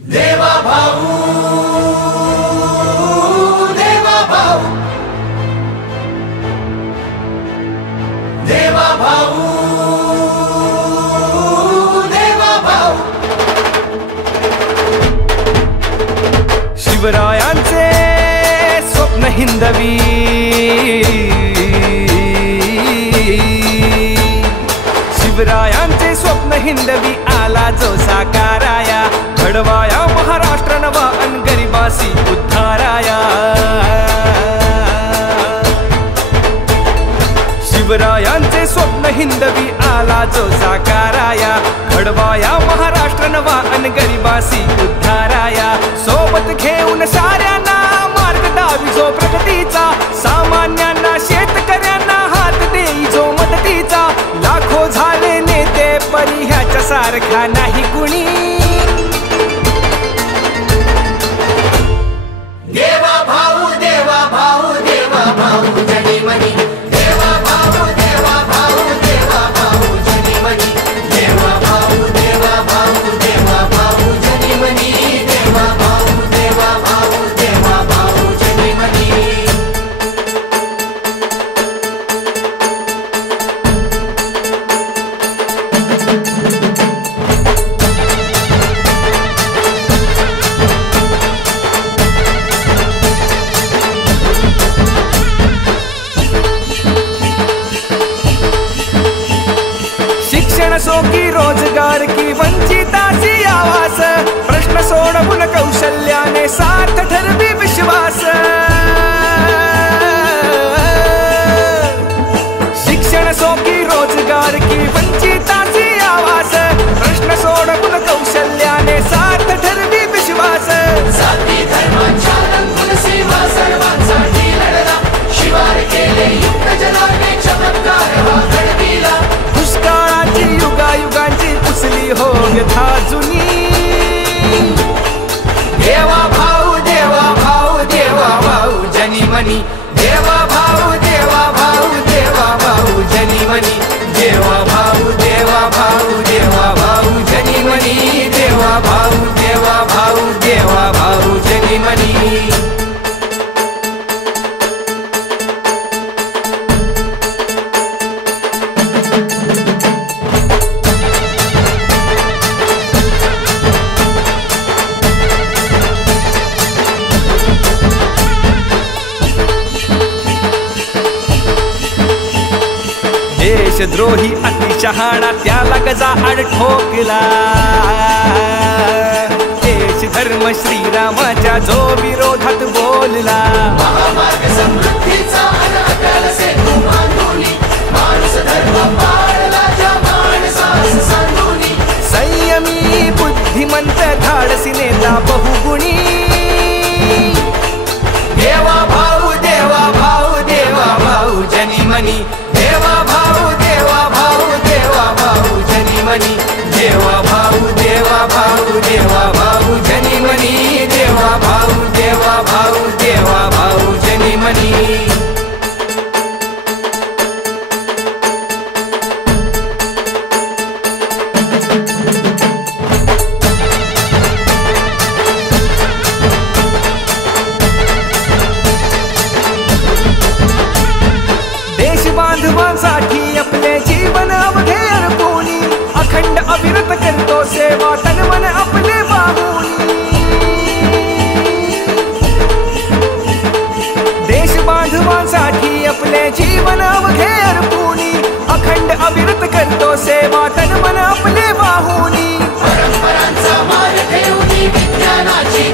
देवा भाऊ, देवा भाऊ, देवा भाऊ, देवा भाऊ। शिवरायांचे स्वप्न हिंदवी, शिवरायांचे स्वप्न हिंदवी आला जो साकाराया, घडवाया महाराष्ट्र नवा अन गरिबासी उद्धाराया। शिवरायांचे स्वप्न हिंदवी आला जो साकाराया, घडवाया महाराष्ट्र नवा अन गरिबासी उद्धाराया। सोबत घेऊन साऱ्यांना मार्ग दावी जो प्रगतीचा, सामान्यांना शेतकऱ्यांना हात देई जो मदतीचा। लाखो झाले नेते परी ह्याच्या सारखा नाही कुणी। देवा भाऊ, देवा भाऊ, देवा भाऊ जनी मनी, देवा भाऊ, देवा भाऊ, देवा भाऊ जनी मनी, देवा भाऊ, देवा भाऊ, देवा भाऊ जनी मनी, देवा भाऊ, देवा भाऊ, देवा भाऊ जनी मनी। शिक्षण सो की रोजगार की वंचिताची आवाज, प्रश्न सोडवून कौशल्याने सार्थ ठरवी विश्वास। शिक्षण सो की रोजगार की वंचिताची आवाज, प्रश्न सोडवून कौशल्याने सार्थ ठरवी विश्वास। जाती धर्मांच्या रंगून सीमा सर्वांसाठी लढला, शिवार केले युक्त जनाने चमत्कार हा घडविला। दुष्काळाची युगायुगांची पुसली हो व्यथा जुनी। देवा भाऊ, देवा भाऊ, देवा भाऊ जनी मनी, देवा भाऊ, देवा भाऊ, देवा भाऊ जनी मनी, देवा भाऊ, देवा भाऊ, देवा भाऊ जनी मनी, देवा भाऊ, देवा भाऊ, देवा भाऊ जनी मनी। देशद्रोही अतिशहाणा त्याला गजा आड ठोकला। देश धर्म श्रीरामाच्या जो विरोधात बोलला। महामार्ग समृद्धीचा अनाटल सेतू बांधूनी, माणूस धर्म पाळला ज्या माणसास सांगूनी। संयमी बुद्धिमंत धाडसी नेता बहुगुणी। देवा भाऊ, देवा भाऊ, देवा भाऊ जनी मनी, देवा भाऊ, देवा भाऊ, देवा भाऊ जनी मनी, देवा भाऊ, देवा भाऊ, देवा भाऊ जनी मनी, देवा भाऊ, देवा भाऊ, देवा भाऊ जनी मनी। बांधवांसाठी आपले जीवन अवघे अर्पणी, अखंड अविरत करतो सेवा तन मन आपले वाहूनी। देश बांधवांसाठी आपले जीवन अवघे अर्पणी, अखंड अविरत करतो सेवा तन मन आपले वाहूनी। परंपरांचा मान ठेवून विज्ञानाची